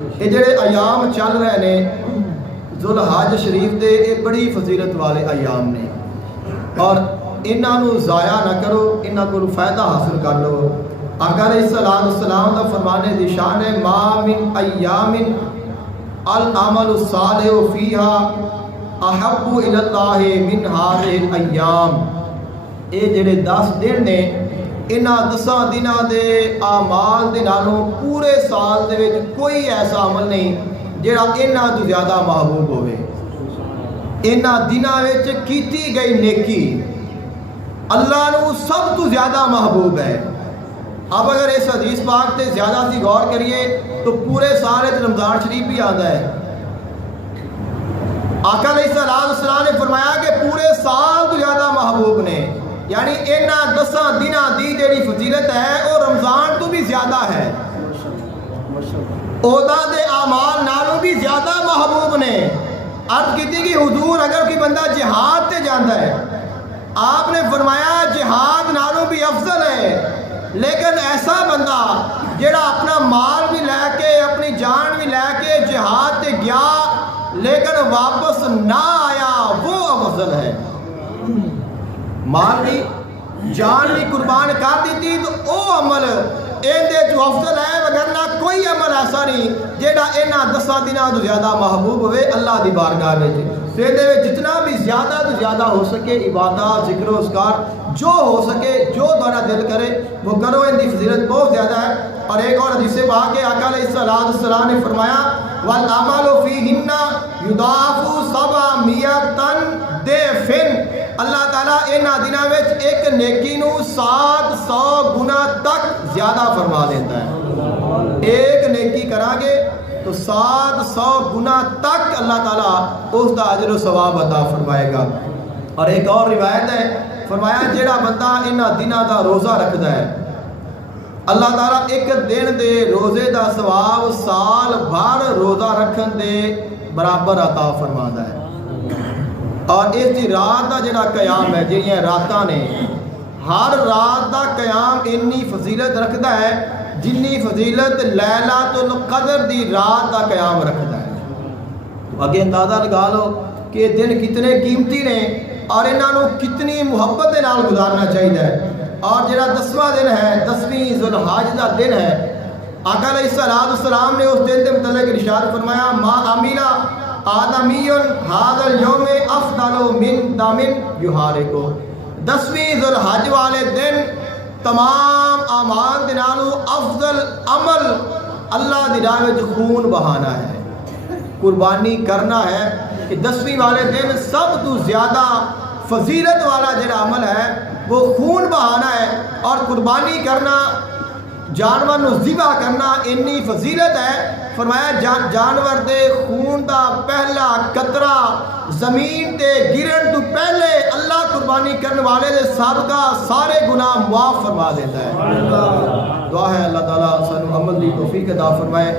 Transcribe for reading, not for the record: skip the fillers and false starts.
یہ جڑے ایام چل رہے نے ذوالحج شریف دے یہ بڑی فضیلت والے ایام نے اور انہاں نو ضائع نہ کرو، انہاں کو فائدہ حاصل کر لو۔ آقا علیہ السلام دا فرمانے دی شان ہے ما من ایام العمل الصالح فیہا احب الی اللہ من ہذہ الایام۔ یہ جڑے 10 دن نے انہاں 10 دنوں دے اعمال دے نالوں پورے سال دے وچ کوئی ایسا عمل نہیں جڑا انہاں تو زیادہ محبوب ہوئے۔ انہاں دنوں وچ کیتی گئی نیکی اللہ نو سب تو زیادہ محبوب ہے۔ اب اگر اس حدیث پاک تے زیادہ سی غور کریے تو پورے سال رمضان شریف بھی آتا ہے۔ آقا علیہ السلام نے فرمایا کہ پورے سال تو زیادہ محبوب نے، یعنی انہاں 10 دنوں دی جڑی فضیلت ہے وہ رمضان تو بھی زیادہ ہے، اودا دے اعمال نالوں بھی زیادہ محبوب نے۔ عرض کیتی کہ حضور اگر کوئی بندہ جہاد تے جاندا ہے، آپ نے فرمایا جہاد نالوں بھی افضل ہے، لیکن ایسا بندہ جڑا اپنا مال بھی لے کے اپنی جان بھی لے کے جہاد تے گیا لیکن واپس نہ آیا وہ افضل ہے۔ مال بھی جان بھی قربان کر دیتی تو او عمل اندے جو افضل ہے، وگرنہ کوئی عمل ایسا نہیں جیڑا انہاں 10 دنوں تو زیادہ محبوب ہوئے اللہ دی بارگاہ میں۔ جتنا بھی زیادہ تو زیادہ ہو سکے عبادات ذکر و اذکار جو ہو سکے جو تمہارا دل کرے وہ کرو، ان کی فضیلت بہت زیادہ ہے۔ اور ایک اور حدیث پاک ہے آقا علیہ السلام نے فرمایا والعمل فیہن یضاعف 700 ضعف۔ اللہ تعالیٰ انہاں دنوں وچ ایک نیکی نو 700 گنا تک زیادہ فرما دیتا ہے۔ ایک نیکی کرا گے تو 700 گنا تک اللہ تعالیٰ اس دا اجر و ثواب عطا فرمائے گا۔ اور ایک اور روایت ہے فرمایا جیڑا بندہ انہاں دنوں دا روزہ رکھدا ہے اللہ تعالیٰ ایک دن دے روزے دا ثواب سال بھر روزہ رکھن دے برابر عطا فرماتا ہے۔ اور اس دی رات دا جڑا قیام ہے، جڑیاں راتاں نے، ہر رات دا قیام اتنی فضیلت رکھدا ہے جنی فضیلت لیلۃ القدر دی رات دا قیام رکھدا ہے۔ تو اگے اندازہ لگا لو کہ دن کتنے قیمتی نے اور انہاں نو کتنی محبت دے نال گزارنا چاہیے۔ اور جڑا 10واں دن ہے، 10ویں ذوالحج دا دن ہے، آقا علیہ السلام نے اس دن دے متعلق ارشاد فرمایا ما عمل آدمی ھذا اليوم افضل من دم یحارقہ۔ 10ویں ذوالحج والے دن تمام اعمال دے نالوں افضل عمل اللہ دی راہ وچ خون بہانا ہے، قربانی کرنا ہے۔ کہ 10ویں والے دن سب تو زیادہ فضیلت والا جڑا عمل ہے وہ خون بہانا ہے، اور قربانی کرنا، جانور نو ذبح کرنا اتنی فضیلت ہے۔ فرمایا جانور دے خون دا پہلا قطرہ زمین تے گرن تو پہلے اللہ قربانی کرنے والے دے سابقہ سارے گناہ معاف فرما دیتا ہے۔ دعا ہے اللہ تعالیٰ سانو عمل دی توفیق عطا فرمائے۔